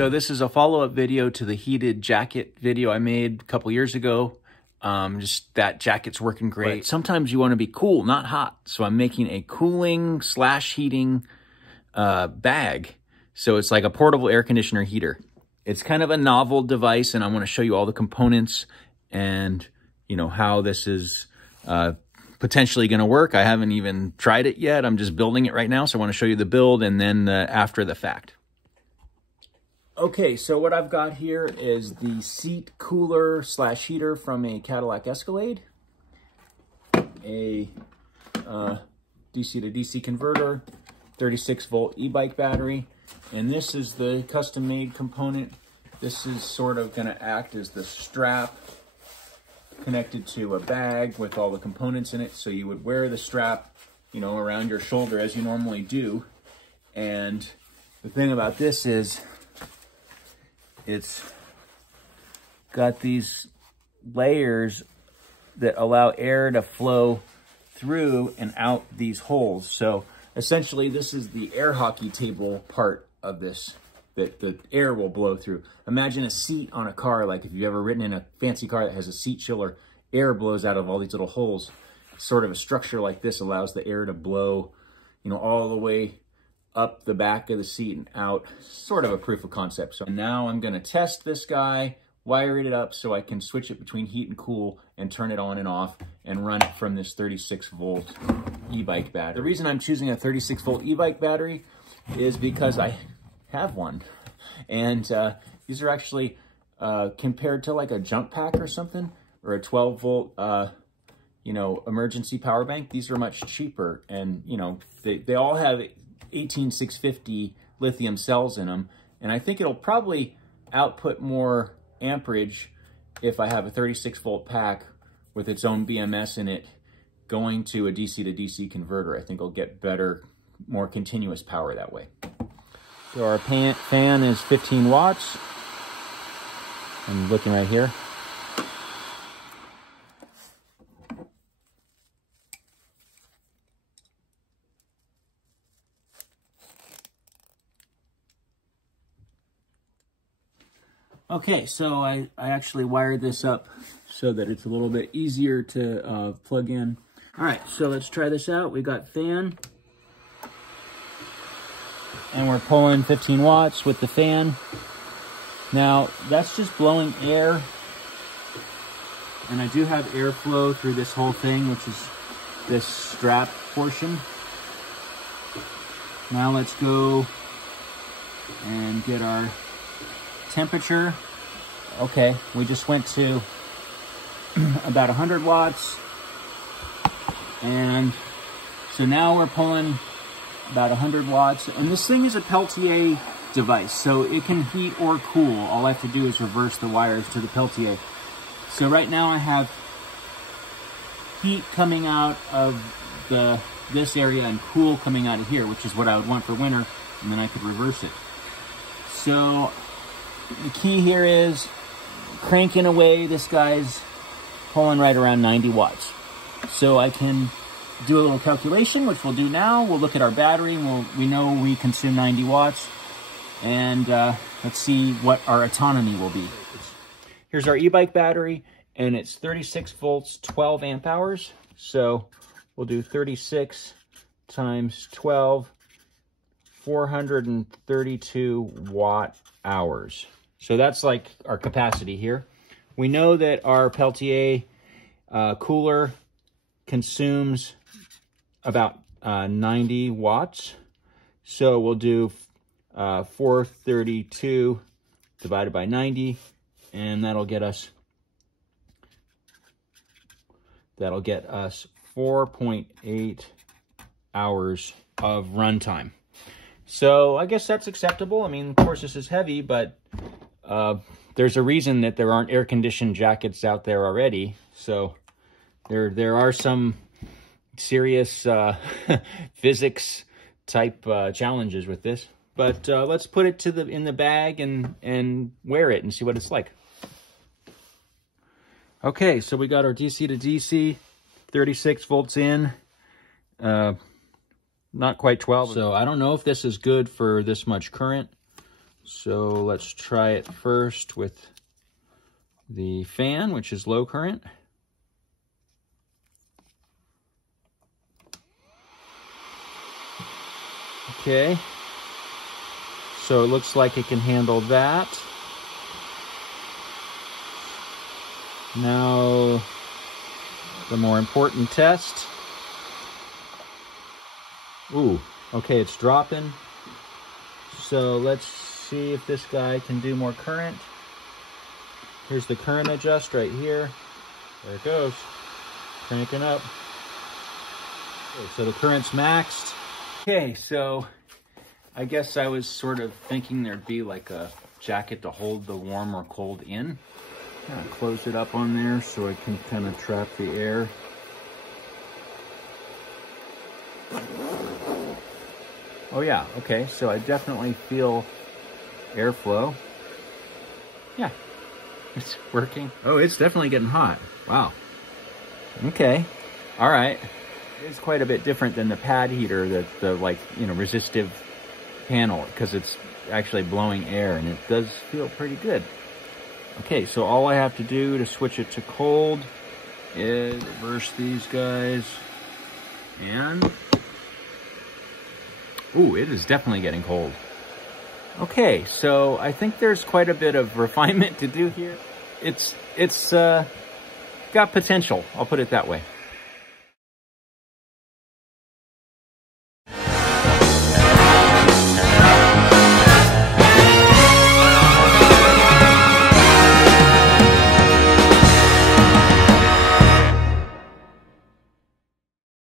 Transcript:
So this is a follow-up video to the heated jacket video I made a couple years ago. Just that jacket's working great. But sometimes you want to be cool, not hot. So I'm making a cooling / heating bag. So it's like a portable air conditioner heater. It's kind of a novel device, and I want to show you all the components and, you know, how this is potentially going to work. I haven't even tried it yet. I'm just building it right now. So I want to show you the build and then after the fact. Okay, so what I've got here is the seat cooler / heater from a Cadillac Escalade, a DC to DC converter, 36 volt e-bike battery, and this is the custom made component. This is sort of going to act as the strap connected to a bag with all the components in it. So you would wear the strap, you know, around your shoulder as you normally do. And the thing about this is it's got these layers that allow air to flow through and out these holes. So essentially this is the air hockey table part of this that the air will blow through. Imagine a seat on a car, like if you've ever ridden in a fancy car that has a seat chiller, air blows out of all these little holes. Sort of a structure like this allows the air to blow, you know, all the way up the back of the seat and out. Sort of a proof of concept. So now I'm going to test this guy, wire it up so I can switch it between heat and cool and turn it on and off and run it from this 36 volt e-bike battery. The reason I'm choosing a 36 volt e-bike battery is because I have one. And these are actually, compared to like a jump pack or something, or a 12 volt, you know, emergency power bank, these are much cheaper. And, you know, they all have 18650 lithium cells in them. And I think it'll probably output more amperage if I have a 36 volt pack with its own BMS in it going to a DC to DC converter. I think I'll get better, more continuous power that way. So our fan is 15 watts. I'm looking right here. Okay, so I actually wired this up so that it's a little bit easier to plug in. All right, so let's try this out. We got fan, and we're pulling 15 watts with the fan. Now, that's just blowing air, and I do have airflow through this whole thing, which is this strap portion. Now let's go and get our temperature. Okay, we just went to about 100 watts, and so now we're pulling about 100 watts, and this thing is a Peltier device, so it can heat or cool. All I have to do is reverse the wires to the Peltier. So right now I have heat coming out of this area and cool coming out of here, which is what I would want for winter, and then I could reverse it. So the key here is cranking away. This guy's pulling right around 90 watts. So I can do a little calculation, which we'll do now. We'll look at our battery, and we know we consume 90 watts. And let's see what our autonomy will be. Here's our e-bike battery, and it's 36 volts, 12 amp hours. So we'll do 36 times 12, 432 watt hours. So that's like our capacity here. We know that our Peltier cooler consumes about 90 watts. So we'll do 432 divided by 90, and that'll get us 4.8 hours of runtime. So I guess that's acceptable. I mean, of course, this is heavy, but there's a reason that there aren't air-conditioned jackets out there already. So there are some serious physics type challenges with this. But let's put it in the bag and wear it and see what it's like. Okay, so we got our DC to DC, 36 volts in, not quite 12. So I don't know if this is good for this much current. So let's try it first with the fan, which is low current. Okay, so it looks like it can handle that. Now, the more important test. Ooh, okay, it's dropping. So let's see if this guy can do more current. Here's the current adjust right here. There it goes, cranking up. Okay, so the current's maxed. Okay, so I guess I was sort of thinking there'd be like a jacket to hold the warm or cold in. Kind of close it up on there so it can kind of trap the air. Oh yeah, okay, so I definitely feel airflow. Yeah, it's working. Oh, it's definitely getting hot. Wow. Okay, all right. It's quite a bit different than the pad heater, the like, you know, resistive panel, because it's actually blowing air and it does feel pretty good. Okay, so all I have to do to switch it to cold is reverse these guys and, ooh, it is definitely getting cold. Okay, so I think there's quite a bit of refinement to do here. It's got potential, I'll put it that way.